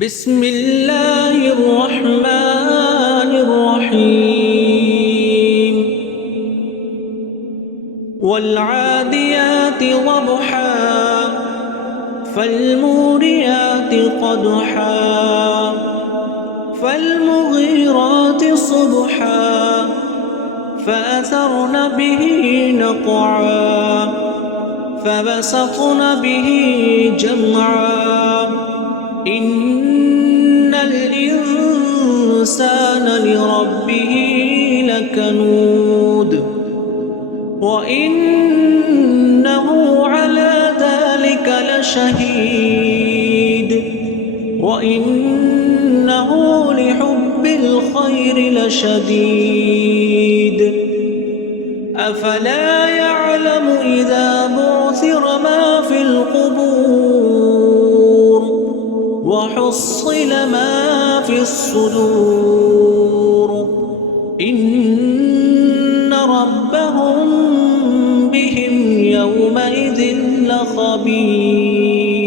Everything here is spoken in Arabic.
بسم الله الرحمن الرحيم والعاديات ضبحا فالموريات قدحا فالمغيرات صبحا فأثرن به نقعا فبسطن به جمعا إن الإنسان لربه لكنود وإنه على ذلك لشهيد وإنه لحب الخير لشديد أفلا يعلم إذا بعثر ما في القبور وحصل ما في الصدور إن ربهم بهم يومئذ لخبير.